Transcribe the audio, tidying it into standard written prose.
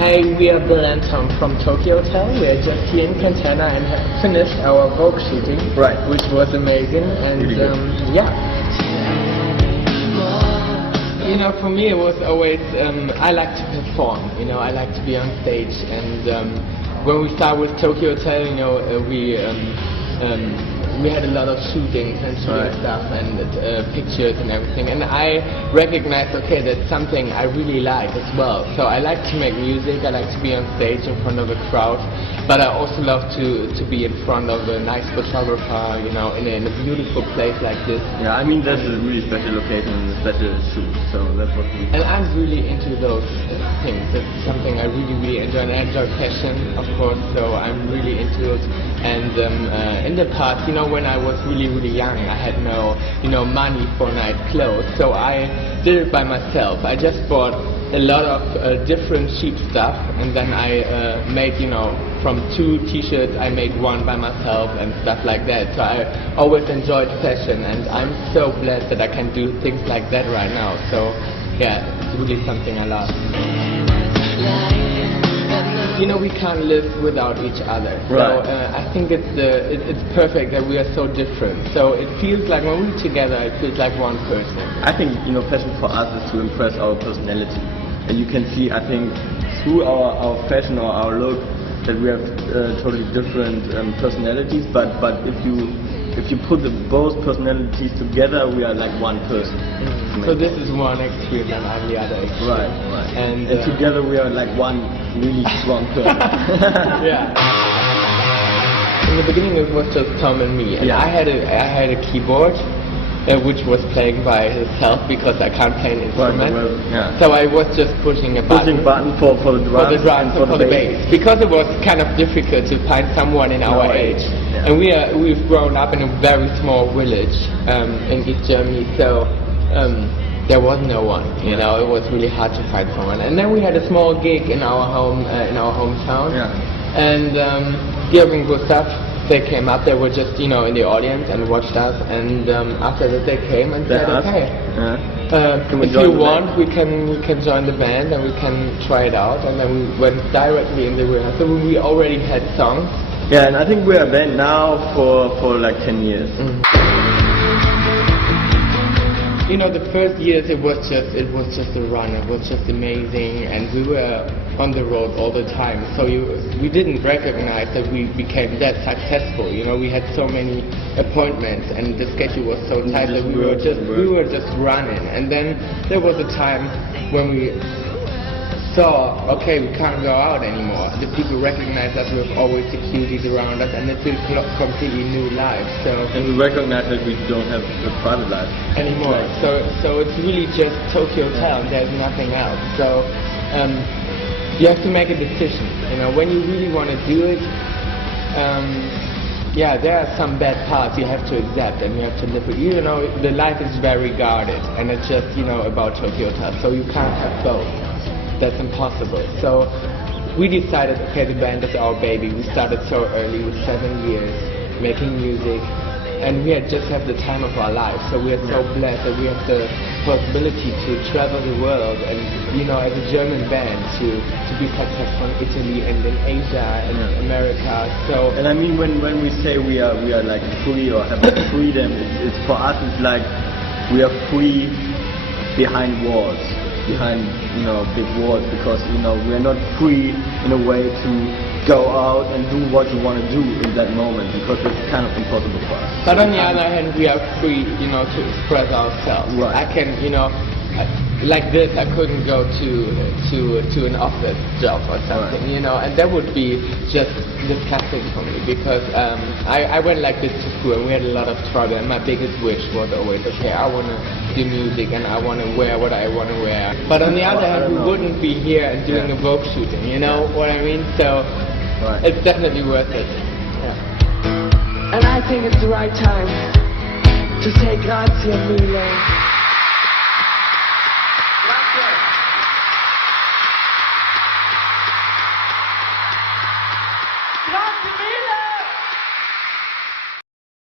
Hey, we are Bill and Tom from Tokyo Hotel. We are just here in Cantana and have finished our Vogue shooting, Right. which was amazing. And Really good. yeah, you know, for me it was always I like to perform. You know, I like to be on stage. And when we started with Tokyo Hotel, you know, we had a lot of shootings and shooting stuff and pictures and everything, and I recognized, okay, that's something I really like as well. So I like to make music, I like to be on stage in front of a crowd, but I also love to be in front of a nice photographer, you know, in a beautiful place like this. Yeah, I mean that's a really special location and a special shoot, so that's what we... And I'm really into those things. That's something I really enjoy, and I enjoy fashion, of course, so I'm really into it. And in the past, you know, when I was really young, I had no, you know, money for nice clothes, so I did it by myself. I just bought a lot of different cheap stuff, and then I made, you know, from 2 t-shirts I made 1 by myself and stuff like that. So I always enjoyed fashion, and I'm so blessed that I can do things like that right now. So yeah, it's really something I love. You know, we can't live without each other. Right. So I think it's perfect that we are so different. So it feels like when we're together, it feels like one person. I think, you know, fashion for us is to impress our personality. And you can see, I think, through our fashion or our look, that we have totally different personalities. But if you put both personalities together, we are like one person. So this is one extreme and I'm the other extreme. Right. And together we are like one really strong person. Yeah. In the beginning it was just Tom and me, and Yeah. I had a keyboard which was playing by itself because I can't play an instrument. Well, yeah. So I was just pushing a button. for the drums, For the drums and for the bass. Because it was kind of difficult to find someone in our age. Yeah. And we've grown up in a very small village in East Germany, so there was no one, you know, it was really hard to find someone. And then we had a small gig in our hometown. Yeah. And Georg and Gustav, they came up, they were just, you know, in the audience and watched us, and after that they came and said, okay, if you want, we can join the band and we can try it out. And then we went directly in the rehearsal. We already had songs. Yeah, and I think we are a band now for like 10 years. You know, the first years it was just a run. It was just amazing, and we were on the road all the time. So we didn't recognize that we became that successful. You know, we had so many appointments, and the schedule was so tight that we were just running. And then there was a time when we saw, okay, we can't go out anymore. The people recognize that we have always security around us, and it's a completely new life. So And we recognize that we don't have a private life anymore. So it's really just Tokyo Town. There's nothing else. So you have to make a decision. You know, when you really want to do it. Yeah, there are some bad parts you have to accept and you have to live with. You know, the life is very guarded, and it's just, you know, about Tokyo Town. So you can't have both. That's impossible. So we decided, okay, the band is our baby. We started so early, with 7 years, making music, and we just have the time of our lives. So we are so blessed that we have the possibility to travel the world, and, you know, as a German band, to be successful in Italy and in Asia and America. So, And I mean, when we say we are like free or have freedom, it's for us, it's like we are free behind walls. Behind, you know, big walls, because, you know, we're not free in a way to go out and do what you want to do in that moment, because it's kind of impossible for us. But on the other hand, we are free, you know, to express ourselves. Right. I can, you know, like this, I couldn't go to an office job or something, you know, and that would be just disgusting for me, because I went like this to school and we had a lot of trouble, and my biggest wish was always, okay, I want to do music and I want to wear what I want to wear. But on the other hand, we wouldn't be here and doing a Vogue shooting, you know what I mean? So it's definitely worth it. Yeah. And I think it's the right time to say grazie mille. Grazie mille!